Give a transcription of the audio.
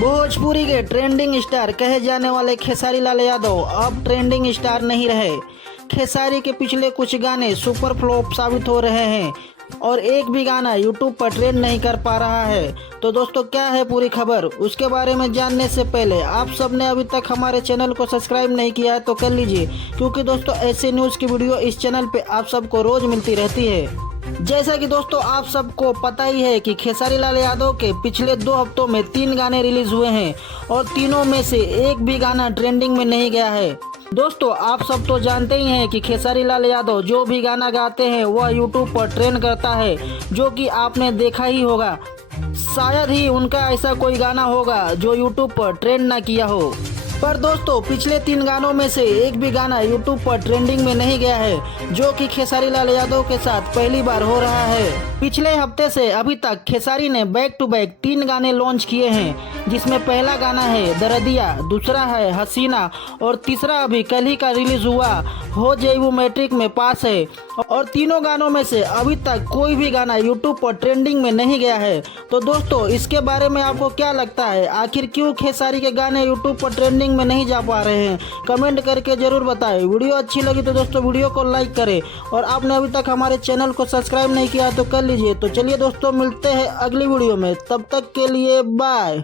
भोजपुरी के trending star कहे जाने वाले खेसारी लाल यादव अब ट्रेंडिंग स्टार नहीं रहे। खेसारी के पिछले कुछ गाने सुपर फ्लॉप साबित हो रहे हैं और एक भी गाना यूट्यूब पर ट्रेंड नहीं कर पा रहा है। तो दोस्तों क्या है पूरी खबर, उसके बारे में जानने से पहले आप सबने अभी तक हमारे चैनल को सब्सक्राइब नहीं किया है तो कर लीजिए, क्योंकि दोस्तों ऐसे न्यूज़ की वीडियो इस चैनल पे आप सबको रोज मिलती रहती है। जैसा कि दोस्तों आप सबको पता ही है कि खेसारी लाल यादव के पिछले 2 हफ्तों में 3 गाने रिलीज हुए हैं और तीनों में से एक भी गाना ट्रेंडिंग में नहीं गया है। दोस्तों आप सब तो जानते ही हैं कि खेसारी लाल यादव जो भी गाना गाते हैं वह यूट्यूब पर ट्रेंड करता है, जो कि आपने देखा ही होगा। शायद ही उनका ऐसा कोई गाना होगा जो यूट्यूब पर ट्रेंड ना किया हो। पर दोस्तों पिछले 3 गानों में से एक भी गाना यूट्यूब पर ट्रेंडिंग में नहीं गया है, जो कि खेसारी लाल यादव के साथ पहली बार हो रहा है। पिछले हफ्ते से अभी तक खेसारी ने बैक टू बैक 3 गाने लॉन्च किए हैं, जिसमें पहला गाना है दरदिया, दूसरा है हसीना और तीसरा अभी कल ही का रिलीज हुआ हो जेबू मैट्रिक में पास है। और तीनों गानों में से अभी तक कोई भी गाना यूट्यूब पर ट्रेंडिंग में नहीं गया है। तो दोस्तों इसके बारे में आपको क्या लगता है, आखिर क्यों खेसारी के गाने यूट्यूब पर ट्रेंडिंग में नहीं जा पा रहे हैं? कमेंट करके जरूर बताएं। वीडियो अच्छी लगी तो दोस्तों वीडियो को लाइक करें और आपने अभी तक हमारे चैनल को सब्सक्राइब नहीं किया तो कर लीजिए। तो चलिए दोस्तों मिलते हैं अगली वीडियो में, तब तक के लिए बाय।